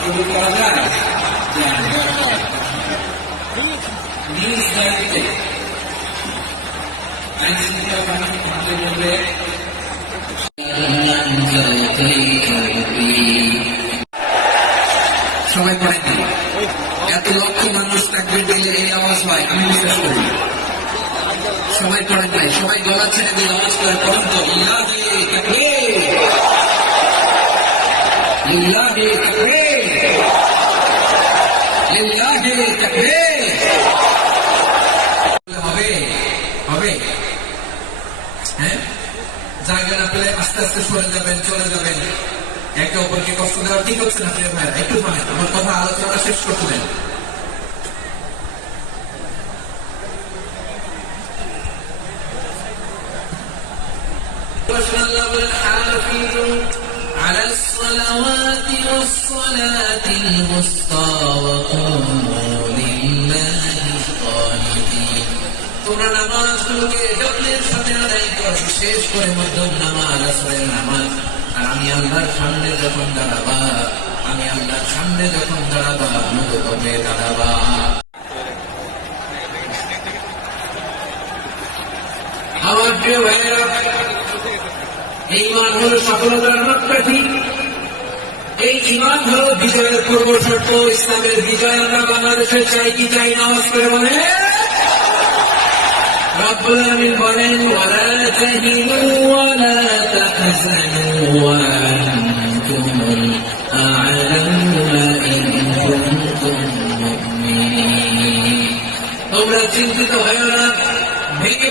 কবুল করা এত লক্ষ মানুষ তাকবির এই আওয়াজ হয়, আমি বিশ্বাস করি। সবাই পড়েন নাই, সবাই গলা ছেড়ে দিয়ে আওয়াজ করে, পড়েন তো লিল্লাহি তাকবীর হবে হবে হ্যাঁ জায়গা না পেলে আস্তে আস্তে সরে যাবেন চলে যাবেন একে অপরকে কষ্ট দেওয়া ঠিক হচ্ছে না প্রিয় ভাইরা একটু থামেন আমার কথা আলোচনা শেষ করতে দেন حافظوا على الصلوات والصلاة الوسطى তোমরা নামাজগুলোকে যত্নের আদায় করো করে মধ্যম নামাজ আসরের নামাজ। আর আমি আল্লাহর সামনে যখন দাঁড়াবা, আমি আল্লাহর সামনে যখন দাঁড়াবা দাঁড়াবা। আমার প্রিয় ভাইয়েরা, এই ইমান হল সফলতার মাপকাঠি এই ইমান হল বিজয়ের পূর্ব শর্ত ইসলামের বিজয় আমরা বাংলাদেশে চাই কি চাই না করে বলে ربنا من بنين ولا تهنوا ولا تحزنوا وأنتم الأعلمون إن كنتم مؤمنين. أولاد جنة وغيرها. بيجي